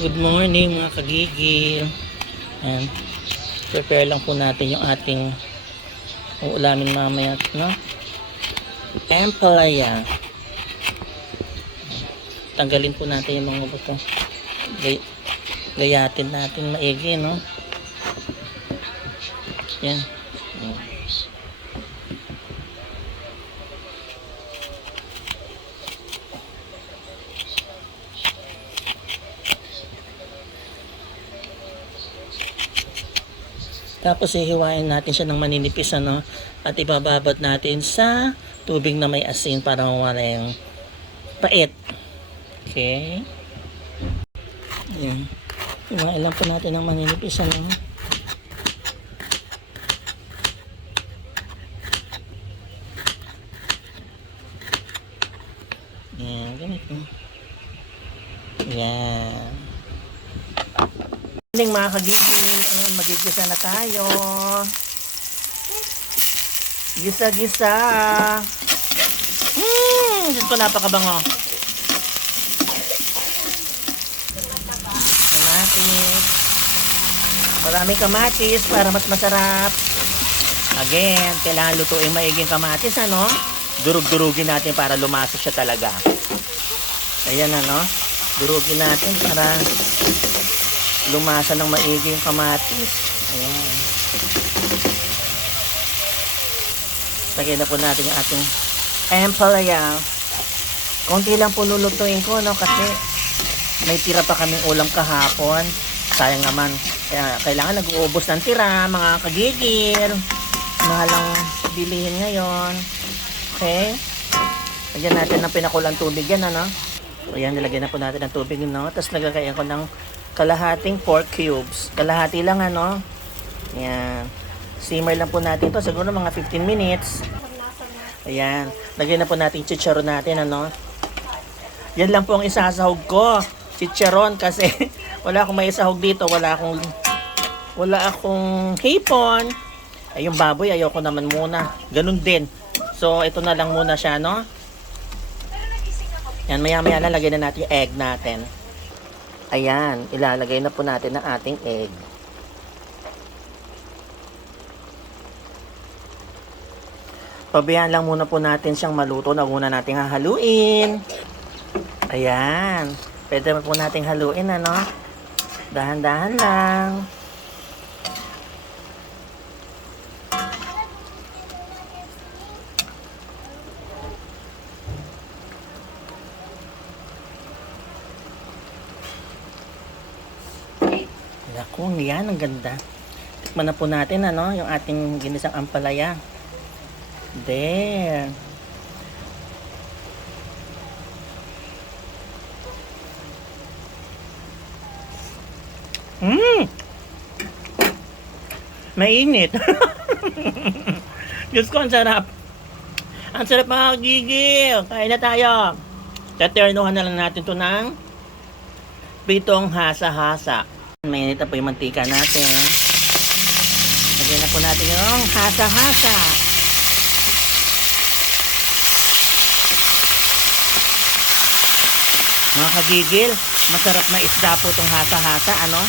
Good morning mga kagigil. Ayan. Prepare lang po natin yung ating uulamin mamaya, no? Empalaya. Tanggalin po natin yung mga buto. Gay gayatin natin maigi, no? Yan. Tapos ihiwain natin siya ng maninipis ano at ibababad natin sa tubig na may asin para mawala yung pait. Okay. Yan. Hiwain lang po natin ng maninipis ano. Yan, ganito. Yan. Morning mga kagigil. Ayan, magigisa na tayo. Gisa-gisa. Mmm, ito napakabango. Kamatis. Maraming kamatis para mas masarap. Again, kailangan lutuin maiging kamatis, ano? Durug-durugin natin para lumasa siya talaga. Ayan, ano? Durugin natin para lumasa ng maigi yung kamatis. Ayan. Lagyan na po natin yung ating empalaya. Konti lang po lulutuin ko, no? Kasi may tira pa kaming ulam kahapon. Sayang naman. Kaya kailangan nag-uubos ng tira, mga kagigil. Mahal ang bilihin ngayon. Okay? Lagyan natin ng pinakulang tubig yan, ano? Ayan, nilagyan na po natin ng tubig, no? Tapos nagkakayan ko ng kalahating pork cubes. Kalahati lang ano. Yan. Simmer lang po natin to siguro mga 15 minutes. Ayan. Lagyan na po natin chicharon natin ano. Yan lang po ang isasahog ko. Chicharon kasi wala akong may isahog dito. Wala akong wala akong hipon. Ay, yung baboy ayoko naman muna. Ganun din. So, ito na lang muna siya, no? Yan, maya-maya na lagyan na natin yung egg natin. Ayan, ilalagay na po natin ang ating egg. Pabayaan lang muna po natin siyang maluto na muna nating hahaluin. Ayan, pwede po nating haluin ano. Dahan-dahan lang. Naku, yan, ang ganda. Tikman na po natin, ano, yung ating ginisang ampalaya. There. Mmm! Mainit. Diyos ko, ang sarap. Ang sarap mga gigil. Kain na tayo. Taternuhan na lang natin to ng pitong hasa-hasa. Mainit na po yung mantika natin. Lagyan na po natin yung hasa-hasa. Mga kagigil, masarap na isda po itong hasa-hasa, ano?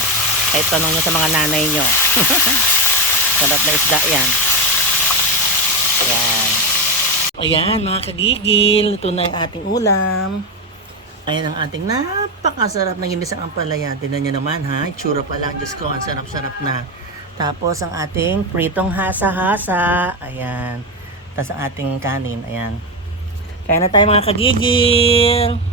Kahit tanong nyo sa mga nanay nyo. Sarap na isda yan. Ayan. Ayan, mga kagigil, ito na yung ating ulam. Ayan ang ating napakasarap na ginisang ampalaya. Tignan nyo naman ha, itsura pa lang. Diyos ko, ang sarap-sarap na. Tapos ang ating pritong hasa-hasa. Ayan. Tapos ang ating kanin. Ayan. Kaya na tayo mga kagigil.